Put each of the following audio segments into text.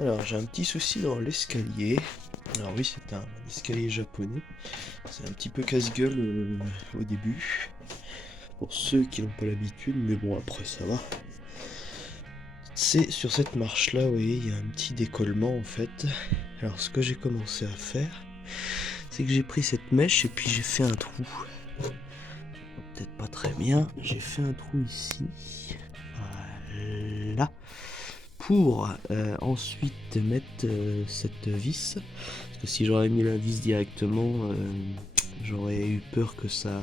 Alors, j'ai un petit souci dans l'escalier. Alors oui, c'est un escalier japonais. C'est un petit peu casse-gueule au début, pour ceux qui n'ont pas l'habitude, mais bon, après ça va. C'est sur cette marche-là, vous voyez, il y a un petit décollement en fait. Alors, ce que j'ai commencé à faire, c'est que j'ai pris cette mèche et puis j'ai fait un trou. Peut-être pas très bien. J'ai fait un trou ici. Voilà. Pour ensuite mettre cette vis. Parce que si j'aurais mis la vis directement, j'aurais eu peur que ça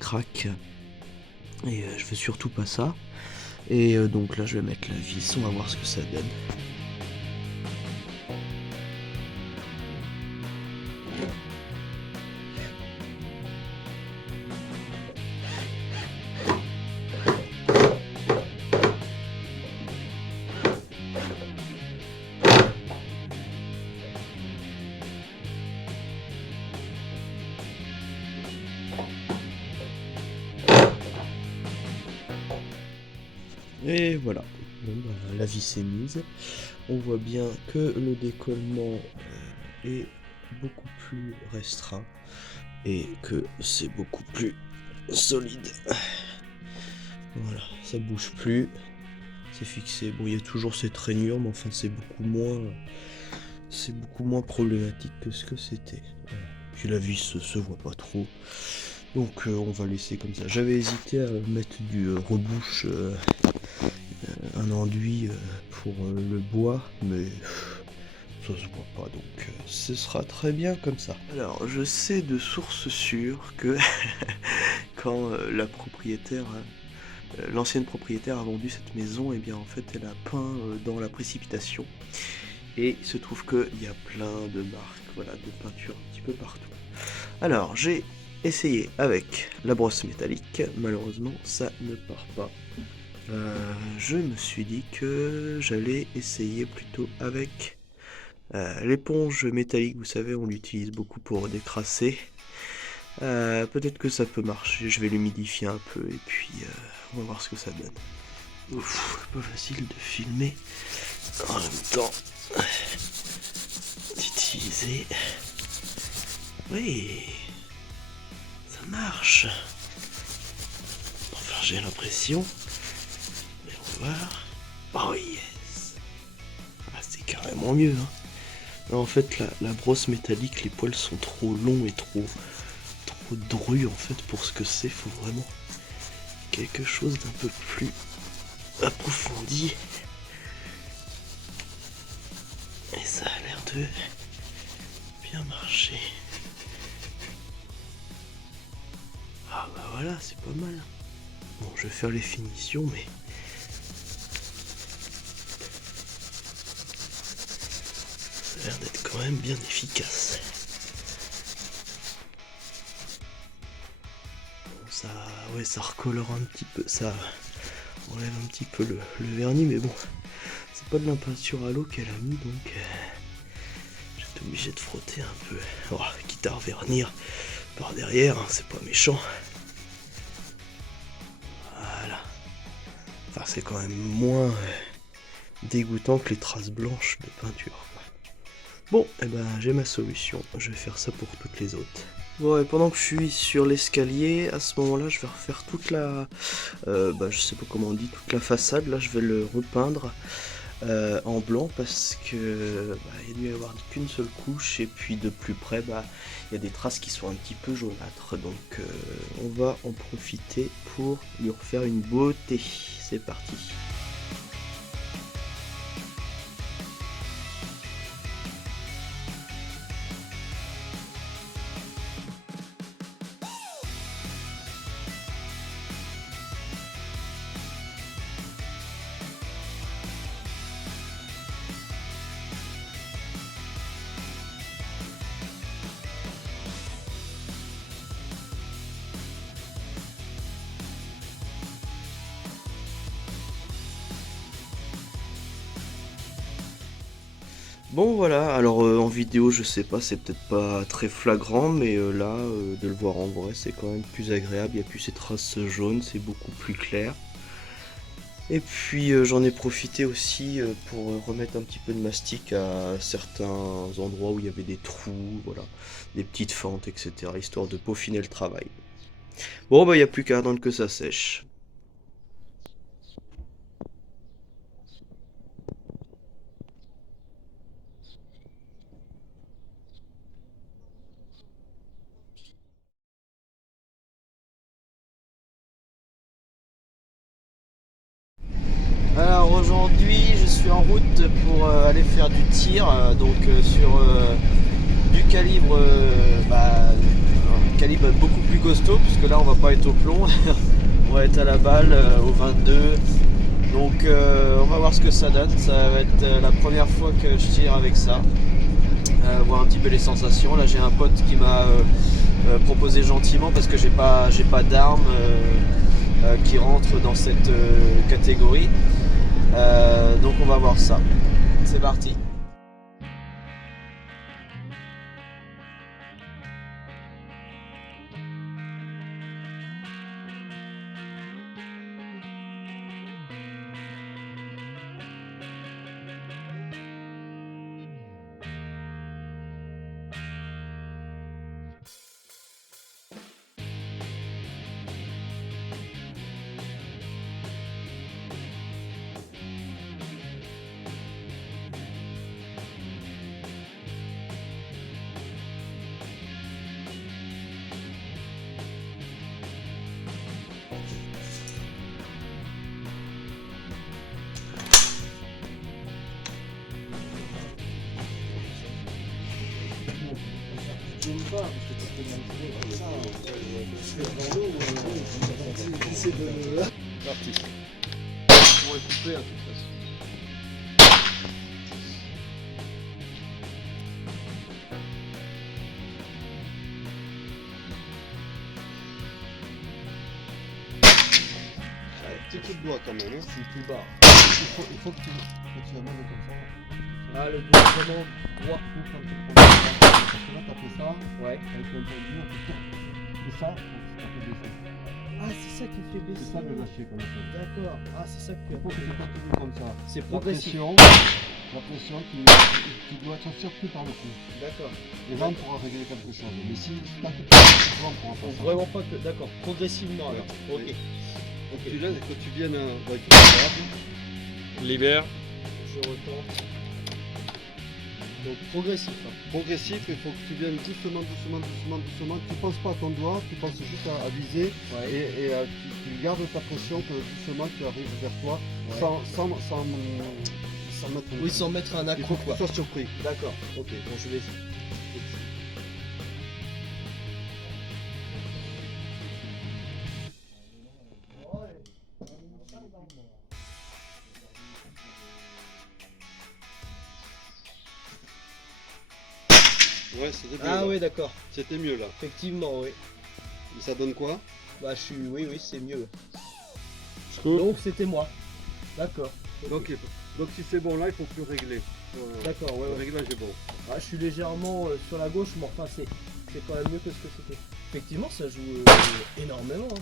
craque. Et je veux surtout pas ça. Et donc là je vais mettre la vis, on va voir ce que ça donne. Et voilà, bon, bah, la vis est mise. On voit bien que le décollement est beaucoup plus restreint et que c'est beaucoup plus solide. Voilà, ça bouge plus, c'est fixé. Bon, il y a toujours cette rainure, mais enfin c'est beaucoup moins problématique que ce que c'était. Voilà. Puis la vis se voit pas trop. Donc on va laisser comme ça. J'avais hésité à mettre du rebouche, un enduit pour le bois, mais ça se voit pas, donc ce sera très bien comme ça. Alors je sais de source sûre que quand la propriétaire, l'ancienne propriétaire a vendu cette maison, et bien en fait elle a peint dans la précipitation. Et il se trouve qu'il y a plein de marques, voilà, de peinture un petit peu partout. Alors j'ai essayé avec la brosse métallique, malheureusement ça ne part pas. Je me suis dit que j'allais essayer plutôt avec l'éponge métallique, vous savez, on l'utilise beaucoup pour décrasser. Peut-être que ça peut marcher, je vais l'humidifier un peu et puis on va voir ce que ça donne. Ouf, pas facile de filmer en même temps. D'utiliser. Oui, ça marche. Enfin, j'ai l'impression. Mais on va voir. Oh yes. Ah, c'est carrément mieux. Hein. Non, en fait, la brosse métallique, les poils sont trop longs et trop drus en fait pour ce que c'est. Faut vraiment quelque chose d'un peu plus approfondi. Et ça a l'air de bien marcher. Ah bah voilà, c'est pas mal. Bon, je vais faire les finitions, mais ça a l'air d'être quand même bien efficace. Bon, ça recolore un petit peu, ça enlève un petit peu le vernis, mais bon, c'est pas de la peinture à l'eau qu'elle a mis, donc j'étais obligé de frotter un peu. Oh, quitte à revernir par derrière, hein, c'est pas méchant. Voilà. Enfin, c'est quand même moins dégoûtant que les traces blanches de peinture. Bon, et ben j'ai ma solution, je vais faire ça pour toutes les autres. Bon, et pendant que je suis sur l'escalier, à ce moment-là, je vais refaire toute la... je sais pas comment on dit, toute la façade, là je vais le repeindre en blanc parce que il doit y avoir qu'une seule couche et puis de plus près, il y a des traces qui sont un petit peu jaunâtres, donc on va en profiter pour lui refaire une beauté. C'est parti. Bon voilà, alors en vidéo je sais pas, c'est peut-être pas très flagrant, mais là, de le voir en vrai c'est quand même plus agréable, il n'y a plus ces traces jaunes, c'est beaucoup plus clair. Et puis j'en ai profité aussi pour remettre un petit peu de mastic à certains endroits où il y avait des trous, voilà, des petites fentes, etc. Histoire de peaufiner le travail. Bon bah il n'y a plus qu'à attendre que ça sèche. Alors aujourd'hui je suis en route pour aller faire du tir, sur du calibre, un calibre beaucoup plus costaud, puisque là on va pas être au plomb, on va être à la balle au 22. Donc on va voir ce que ça donne, ça va être la première fois que je tire avec ça. Voir un petit peu les sensations. Là j'ai un pote qui m'a proposé gentiment, parce que j'ai pas d'armes qui rentrent dans cette catégorie. Donc on va voir ça. C'est parti. Parti. On va couper à toute façon. Petit coup de doigt quand même. Hein. C'est tout bas. Il faut que tu la mènes comme ça. Ah, le doigt vraiment droit. Quand tu prends parce que là, t'as fait ça. Ouais. Avec le doigt dur, tu tournes. Et ça, ça fait baisser. Ah, c'est ça qui fait baisser. C'est ça le lâcher comme ça. D'accord. Ah, c'est ça qui Il faut que tu continues comme ça. C'est La progressif. pression qui doit être surpris par le coup. D'accord. Et là, on pourra régler quelque chose. Mais si t'as tout on pourra Faut pas ça. vraiment pas que. D'accord. Progressivement alors. Oui. Ok. Donc tu laisses que tu viennes. Ouais, tu peux Libère. Je retente. Donc progressif. Hein. progressif, il faut que tu viennes doucement. Tu ne penses pas à ton doigt, tu penses juste à viser Ouais. et tu gardes ta pression que doucement tu arrives vers toi Ouais. sans mettre Oui, sans mettre un il accro faut que quoi. tu sois surpris. D'accord. Ok. Bon, je vais. Ouais, c'était mieux. Ah là. oui, d'accord. C'était mieux là. Effectivement, oui. Et ça donne quoi? Bah, je suis. Oui, c'est mieux. Je coupe. Donc c'était moi. D'accord. Donc si c'est bon là, il faut plus régler. D'accord, ouais, Le ouais. réglage est bon. Ah, je suis légèrement sur la gauche, mais enfin c'est quand même mieux que ce que c'était. Effectivement, ça joue énormément. Hein.